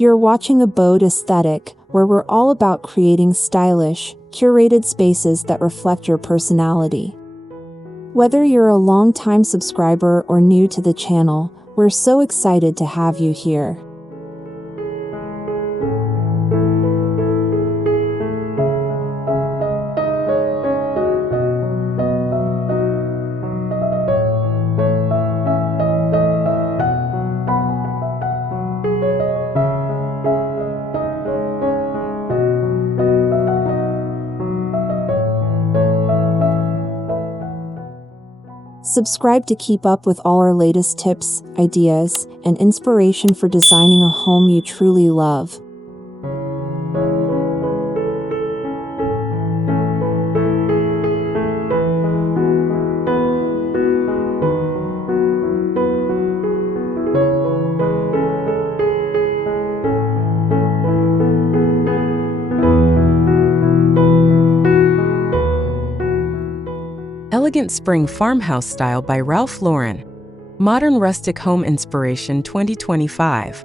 You're watching a Abode Aesthetic, where we're all about creating stylish, curated spaces that reflect your personality. Whether you're a long-time subscriber or new to the channel, we're so excited to have you here. Subscribe to keep up with all our latest tips, ideas, and inspiration for designing a home you truly love. Elegant Spring Farmhouse Style by Ralph Lauren. Modern Rustic Home Inspiration 2025.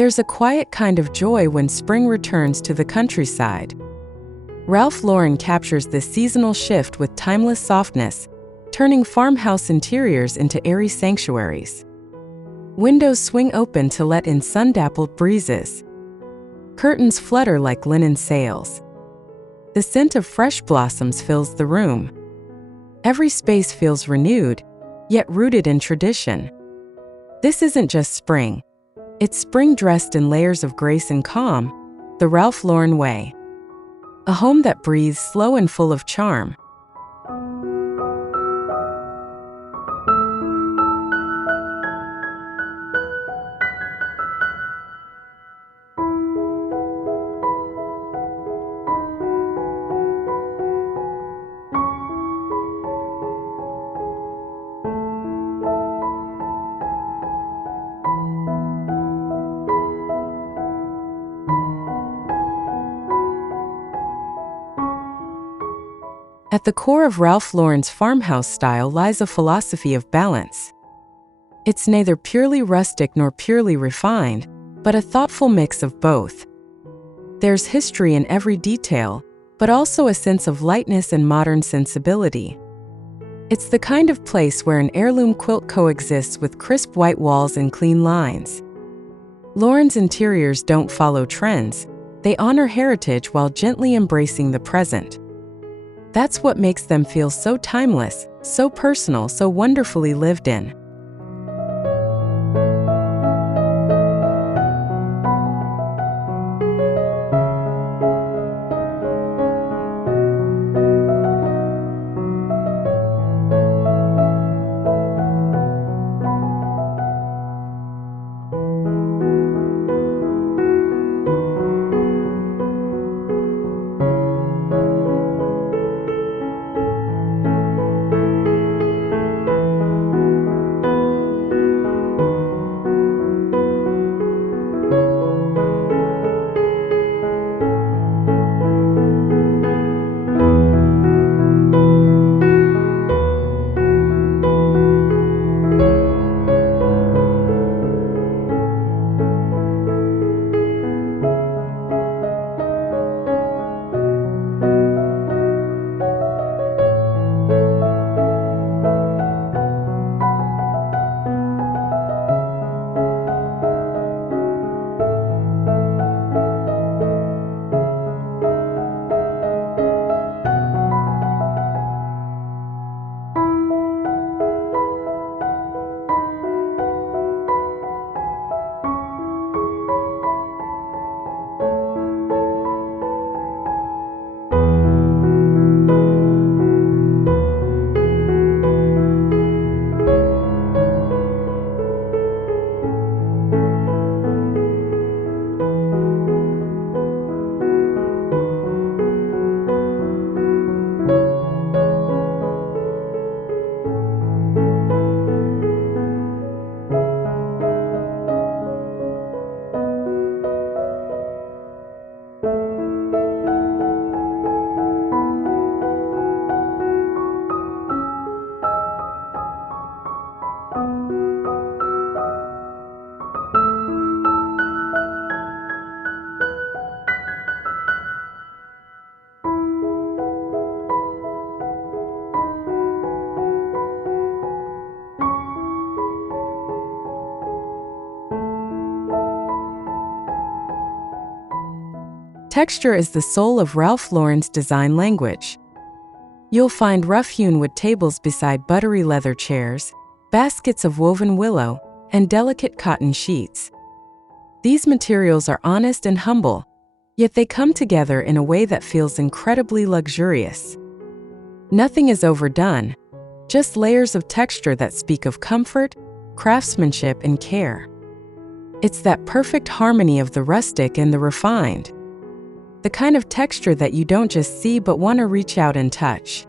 There's a quiet kind of joy when spring returns to the countryside. Ralph Lauren captures this seasonal shift with timeless softness, turning farmhouse interiors into airy sanctuaries. Windows swing open to let in sun-dappled breezes. Curtains flutter like linen sails. The scent of fresh blossoms fills the room. Every space feels renewed, yet rooted in tradition. This isn't just spring. It's spring dressed in layers of grace and calm, the Ralph Lauren way. A home that breathes slow and full of charm. At the core of Ralph Lauren's farmhouse style lies a philosophy of balance. It's neither purely rustic nor purely refined, but a thoughtful mix of both. There's history in every detail, but also a sense of lightness and modern sensibility. It's the kind of place where an heirloom quilt coexists with crisp white walls and clean lines. Lauren's interiors don't follow trends, they honor heritage while gently embracing the present. That's what makes them feel so timeless, so personal, so wonderfully lived in. Texture is the soul of Ralph Lauren's design language. You'll find rough-hewn wood tables beside buttery leather chairs, baskets of woven willow, and delicate cotton sheets. These materials are honest and humble, yet they come together in a way that feels incredibly luxurious. Nothing is overdone, just layers of texture that speak of comfort, craftsmanship, and care. It's that perfect harmony of the rustic and the refined. The kind of texture that you don't just see but want to reach out and touch.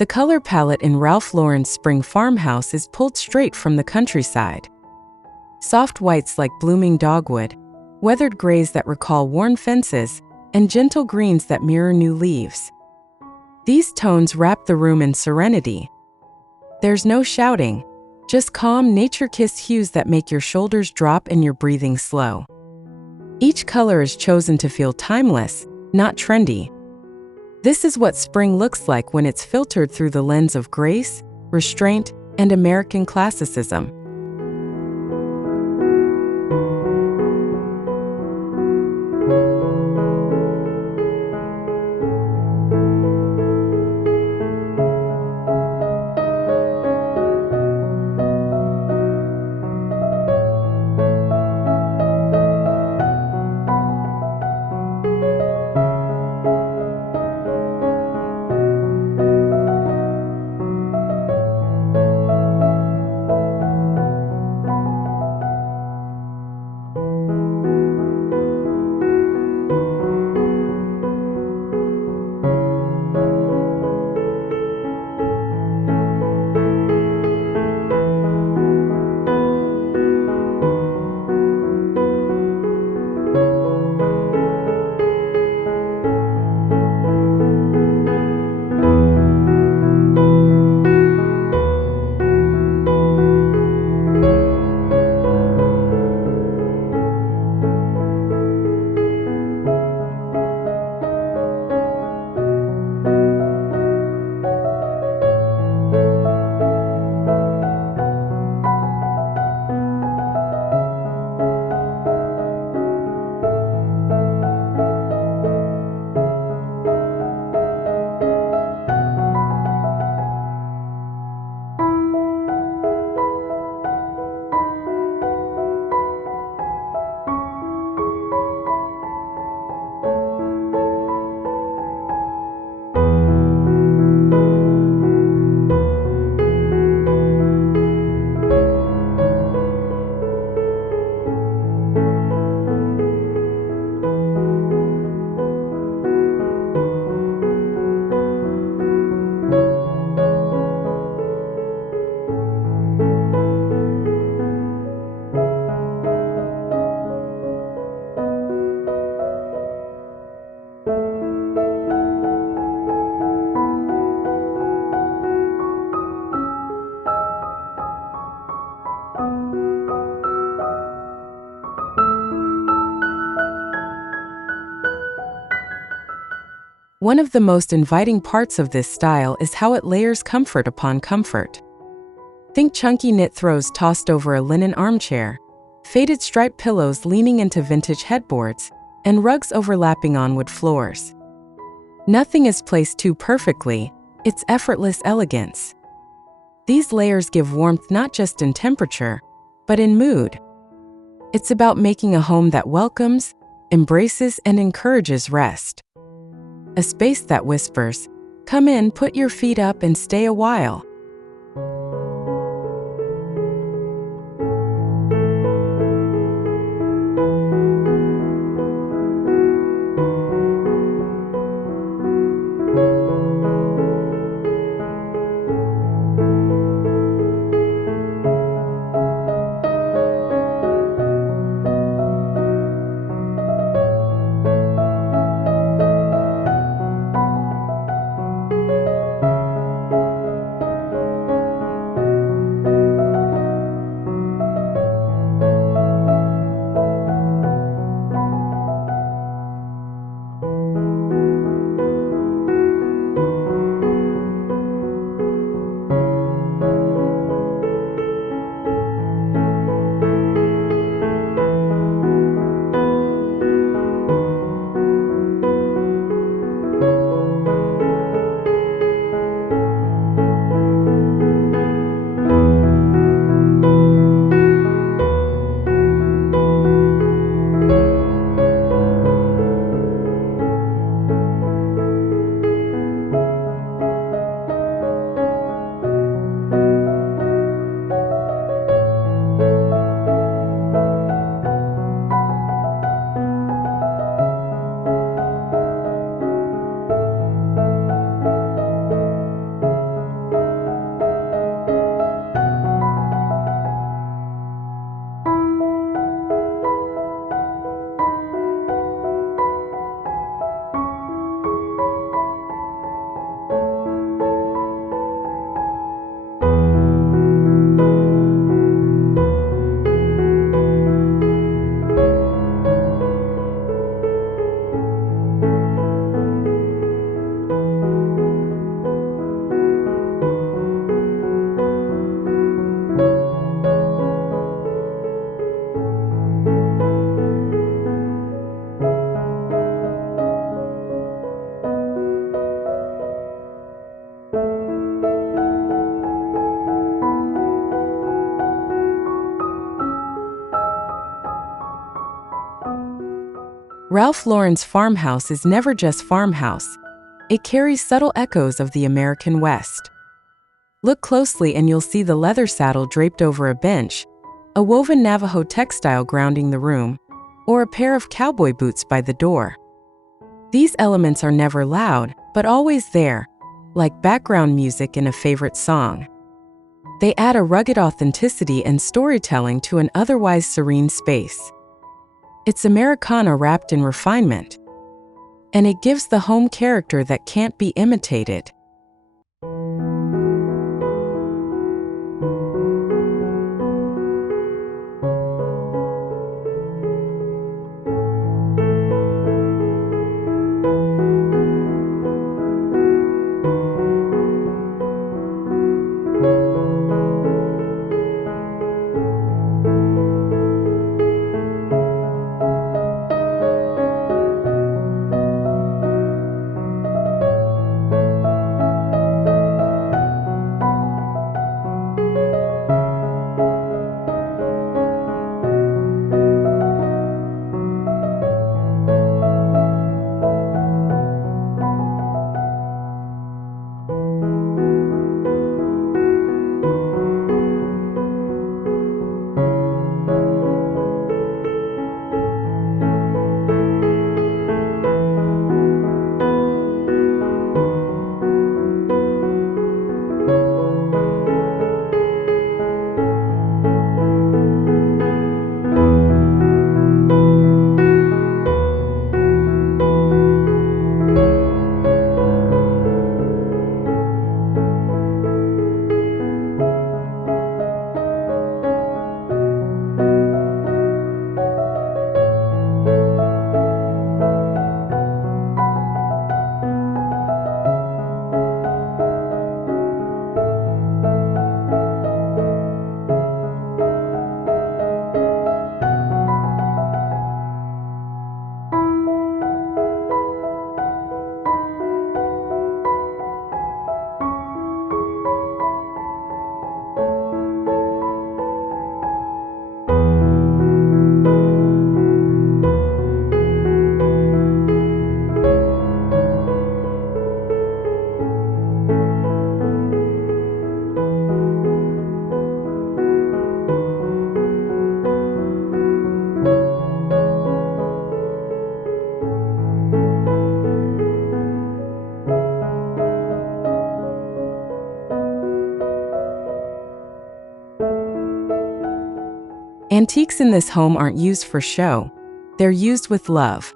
The color palette in Ralph Lauren's Spring Farmhouse is pulled straight from the countryside. Soft whites like blooming dogwood, weathered grays that recall worn fences, and gentle greens that mirror new leaves. These tones wrap the room in serenity. There's no shouting, just calm, nature-kissed hues that make your shoulders drop and your breathing slow. Each color is chosen to feel timeless, not trendy. This is what spring looks like when it's filtered through the lens of grace, restraint, and American classicism. One of the most inviting parts of this style is how it layers comfort upon comfort. Think chunky knit throws tossed over a linen armchair, faded striped pillows leaning into vintage headboards, and rugs overlapping on wood floors. Nothing is placed too perfectly, it's effortless elegance. These layers give warmth not just in temperature, but in mood. It's about making a home that welcomes, embraces, and encourages rest. A space that whispers, "Come in, put your feet up, and stay a while." Ralph Lauren's farmhouse is never just farmhouse. It carries subtle echoes of the American West. Look closely and you'll see the leather saddle draped over a bench, a woven Navajo textile grounding the room, or a pair of cowboy boots by the door. These elements are never loud, but always there, like background music in a favorite song. They add a rugged authenticity and storytelling to an otherwise serene space. It's Americana wrapped in refinement, and it gives the home character that can't be imitated. Antiques in this home aren't used for show, they're used with love.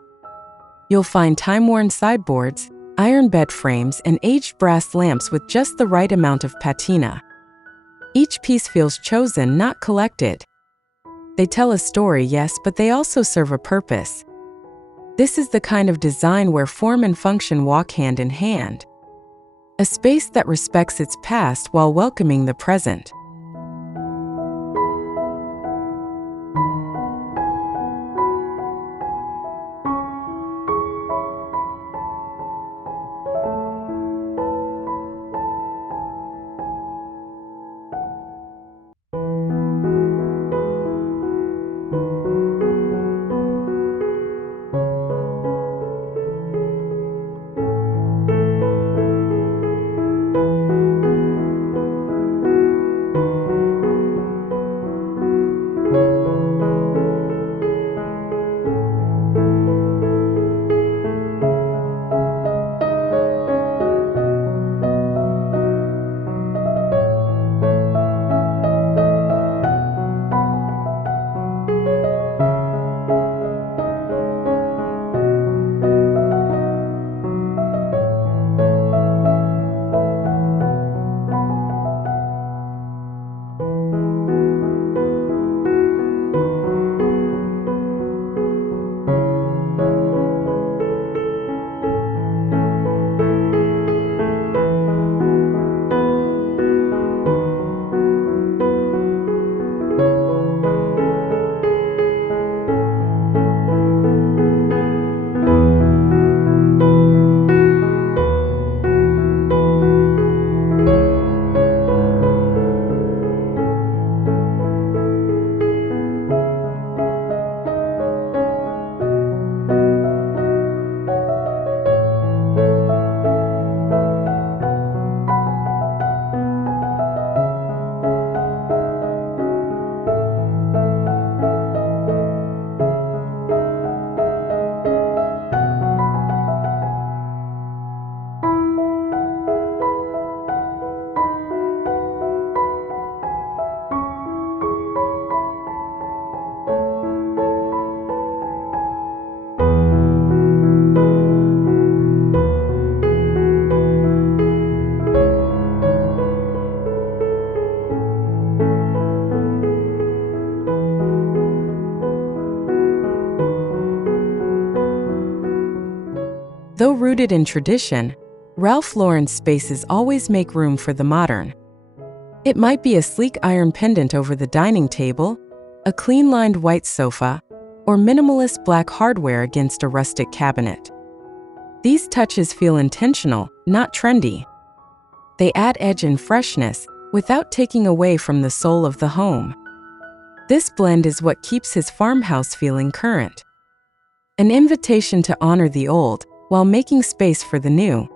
You'll find time-worn sideboards, iron bed frames, and aged brass lamps with just the right amount of patina. Each piece feels chosen, not collected. They tell a story, yes, but they also serve a purpose. This is the kind of design where form and function walk hand in hand. A space that respects its past while welcoming the present. Though rooted in tradition, Ralph Lauren's spaces always make room for the modern. It might be a sleek iron pendant over the dining table, a clean-lined white sofa, or minimalist black hardware against a rustic cabinet. These touches feel intentional, not trendy. They add edge and freshness without taking away from the soul of the home. This blend is what keeps his farmhouse feeling current. An invitation to honor the old while making space for the new.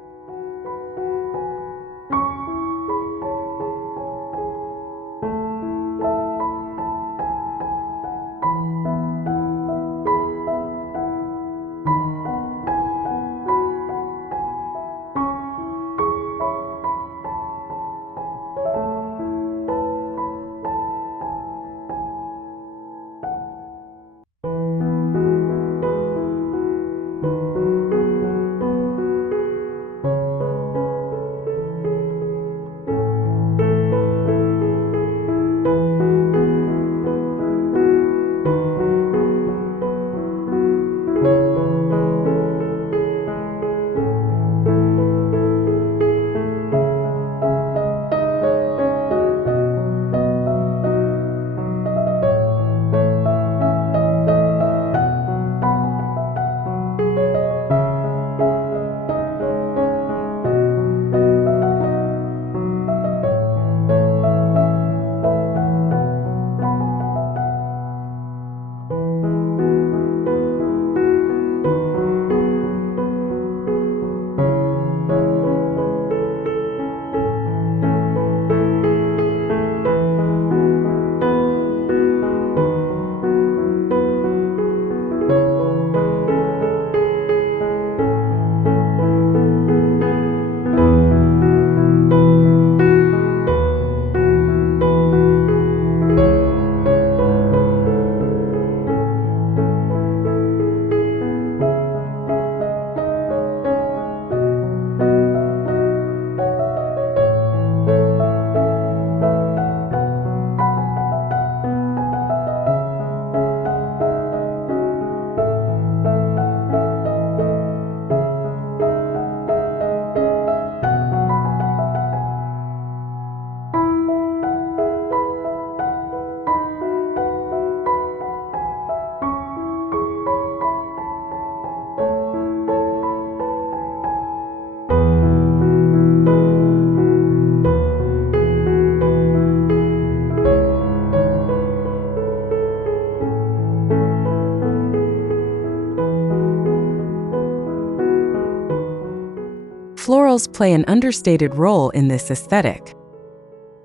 Florals play an understated role in this aesthetic.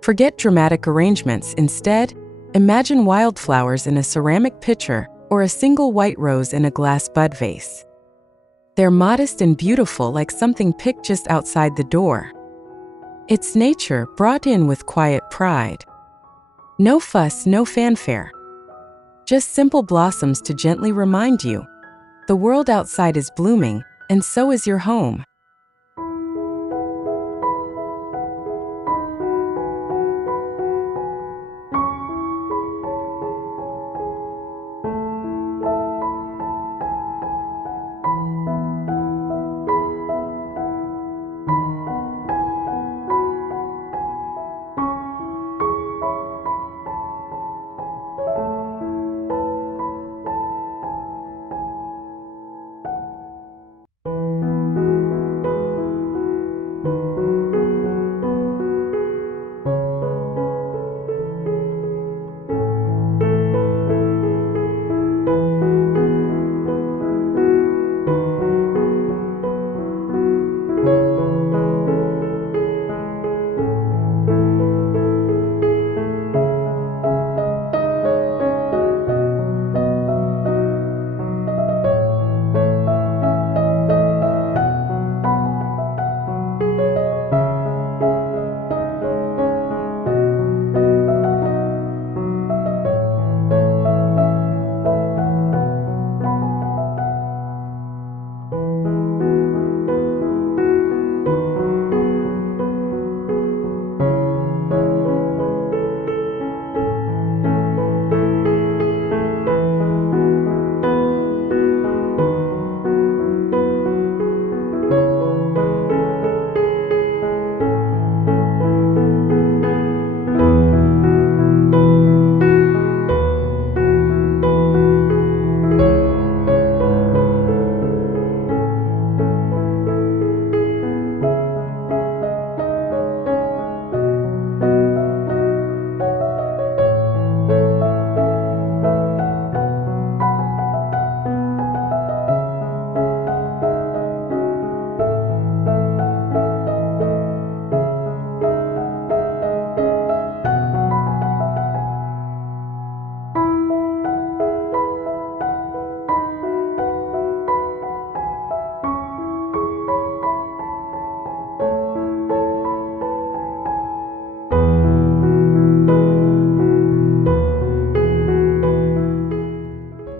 Forget dramatic arrangements. Instead, imagine wildflowers in a ceramic pitcher or a single white rose in a glass bud vase. They're modest and beautiful, like something picked just outside the door. It's nature brought in with quiet pride. No fuss, no fanfare. Just simple blossoms to gently remind you the world outside is blooming, and so is your home.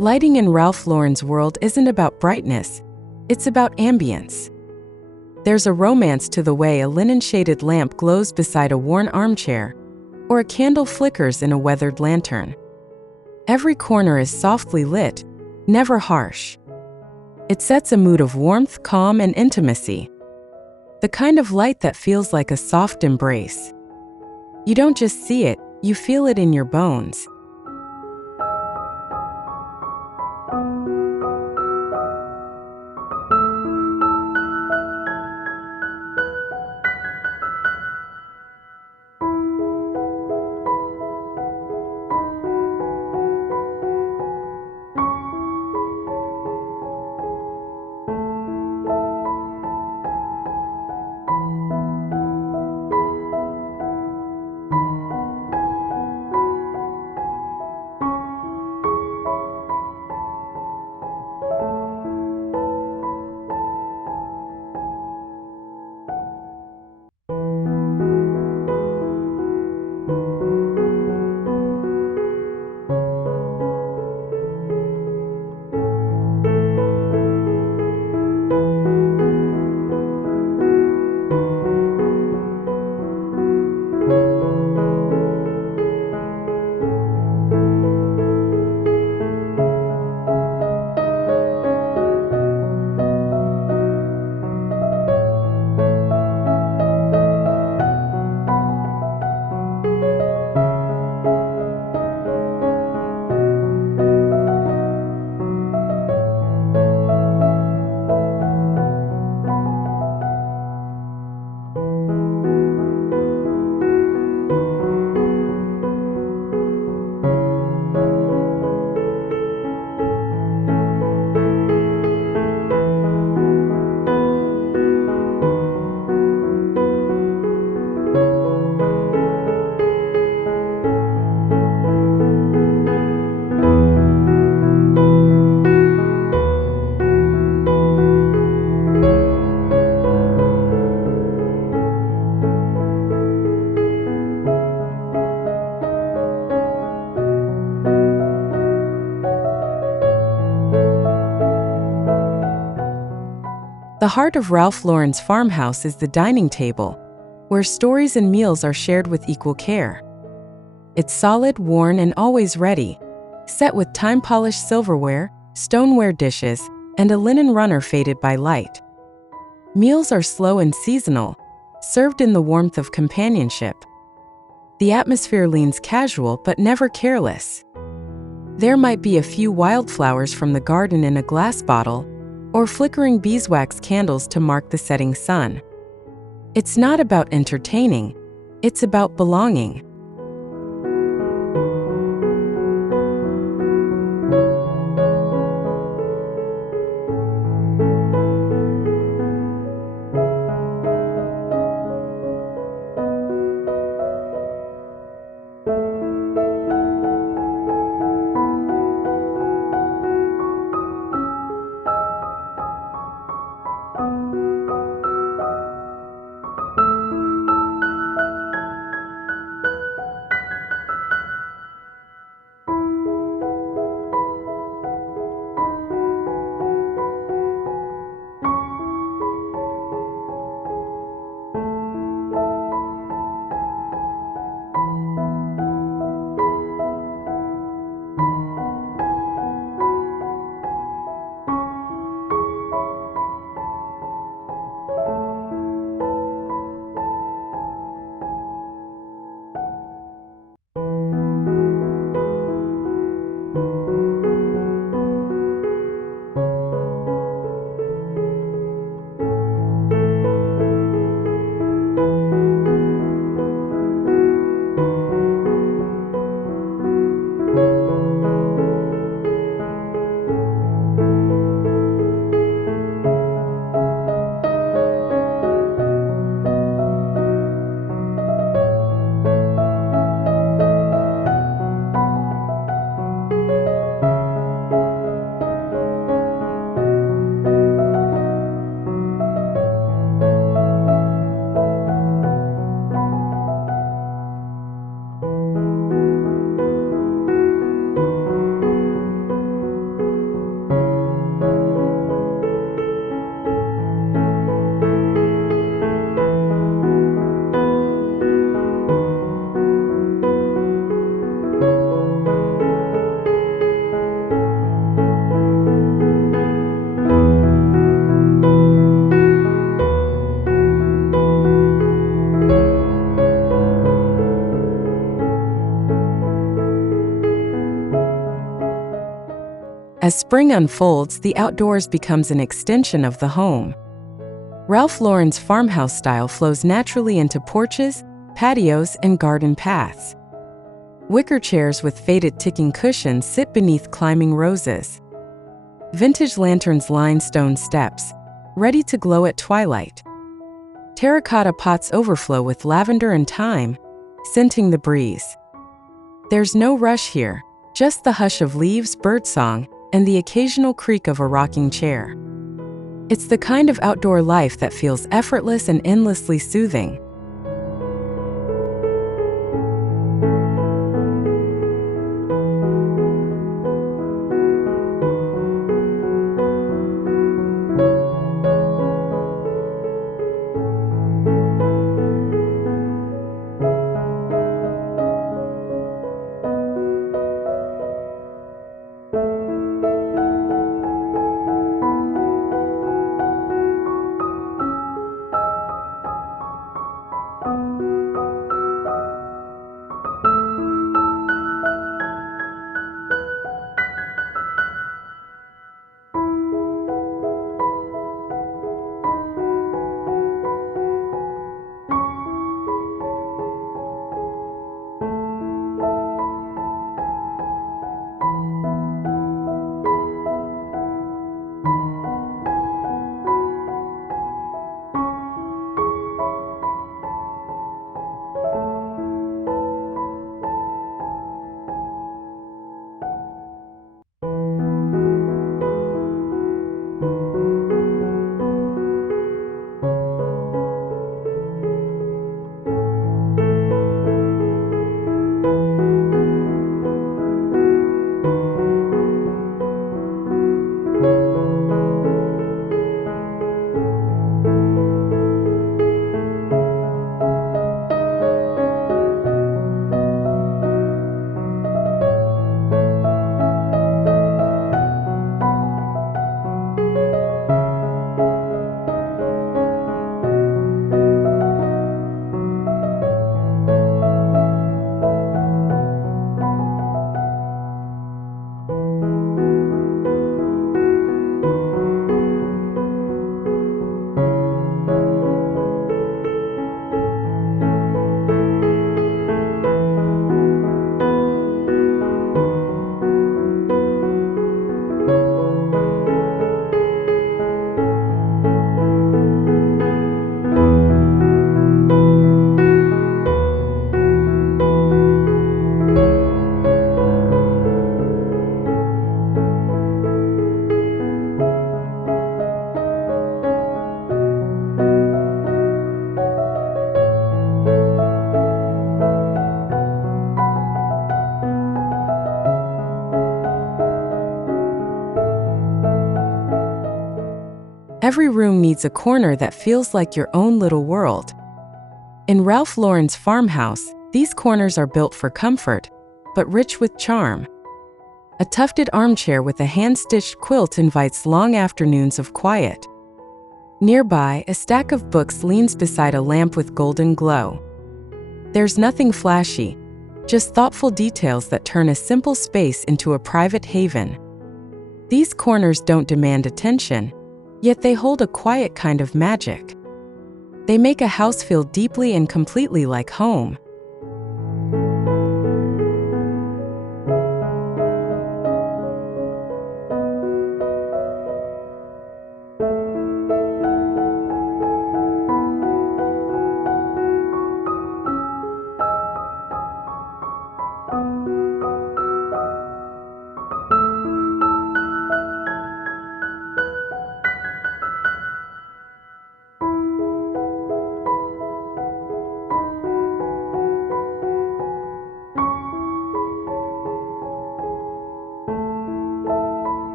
Lighting in Ralph Lauren's world isn't about brightness, it's about ambience. There's a romance to the way a linen-shaded lamp glows beside a worn armchair, or a candle flickers in a weathered lantern. Every corner is softly lit, never harsh. It sets a mood of warmth, calm, and intimacy. The kind of light that feels like a soft embrace. You don't just see it, you feel it in your bones. The heart of Ralph Lauren's farmhouse is the dining table, where stories and meals are shared with equal care. It's solid, worn, and always ready, set with time-polished silverware, stoneware dishes, and a linen runner faded by light. Meals are slow and seasonal, served in the warmth of companionship. The atmosphere leans casual but never careless. There might be a few wildflowers from the garden in a glass bottle, or flickering beeswax candles to mark the setting sun. It's not about entertaining, it's about belonging. As spring unfolds, the outdoors becomes an extension of the home. Ralph Lauren's farmhouse style flows naturally into porches, patios, and garden paths. Wicker chairs with faded ticking cushions sit beneath climbing roses. Vintage lanterns line stone steps, ready to glow at twilight. Terracotta pots overflow with lavender and thyme, scenting the breeze. There's no rush here, just the hush of leaves, birdsong, and the occasional creak of a rocking chair. It's the kind of outdoor life that feels effortless and endlessly soothing. Every room needs a corner that feels like your own little world. In Ralph Lauren's farmhouse, these corners are built for comfort, but rich with charm. A tufted armchair with a hand-stitched quilt invites long afternoons of quiet. Nearby, a stack of books leans beside a lamp with golden glow. There's nothing flashy, just thoughtful details that turn a simple space into a private haven. These corners don't demand attention, yet they hold a quiet kind of magic. They make a house feel deeply and completely like home.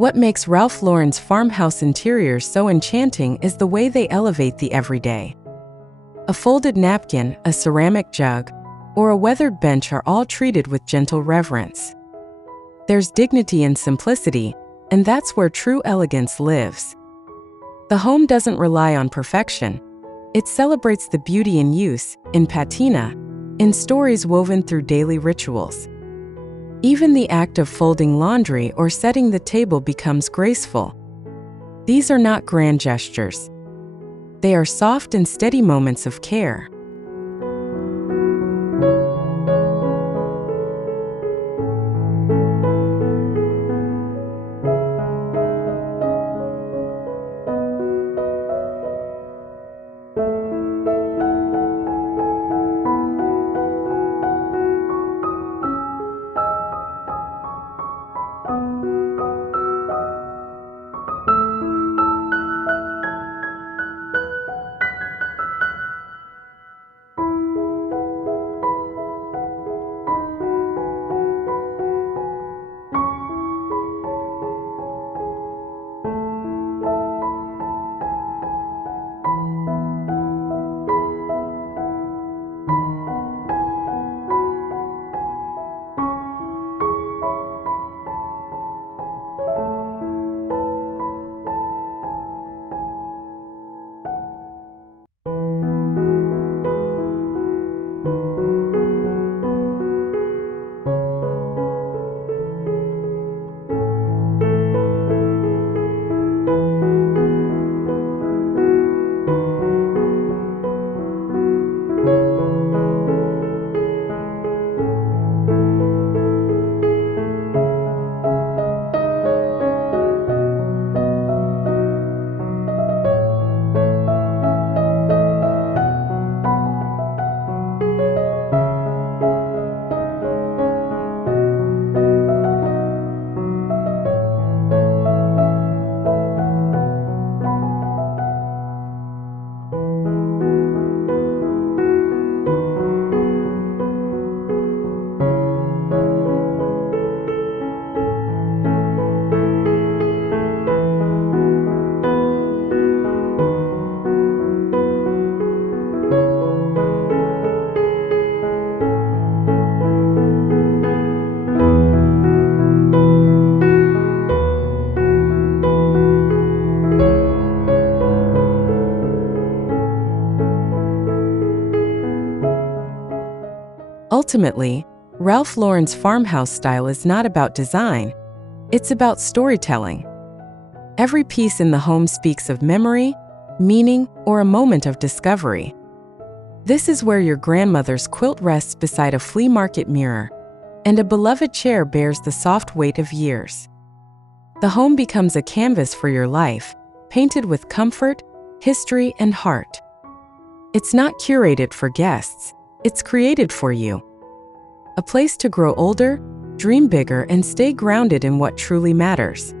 What makes Ralph Lauren's farmhouse interiors so enchanting is the way they elevate the everyday. A folded napkin, a ceramic jug, or a weathered bench are all treated with gentle reverence. There's dignity in simplicity, and that's where true elegance lives. The home doesn't rely on perfection. It celebrates the beauty in use, in patina, in stories woven through daily rituals. Even the act of folding laundry or setting the table becomes graceful. These are not grand gestures. They are soft and steady moments of care. Ultimately, Ralph Lauren's farmhouse style is not about design, it's about storytelling. Every piece in the home speaks of memory, meaning, or a moment of discovery. This is where your grandmother's quilt rests beside a flea market mirror, and a beloved chair bears the soft weight of years. The home becomes a canvas for your life, painted with comfort, history, and heart. It's not curated for guests, it's created for you. A place to grow older, dream bigger, and stay grounded in what truly matters.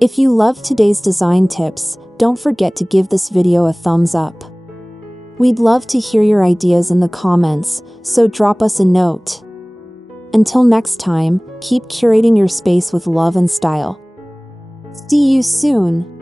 If you loved today's design tips, don't forget to give this video a thumbs up. We'd love to hear your ideas in the comments, so drop us a note. Until next time, keep curating your space with love and style. See you soon!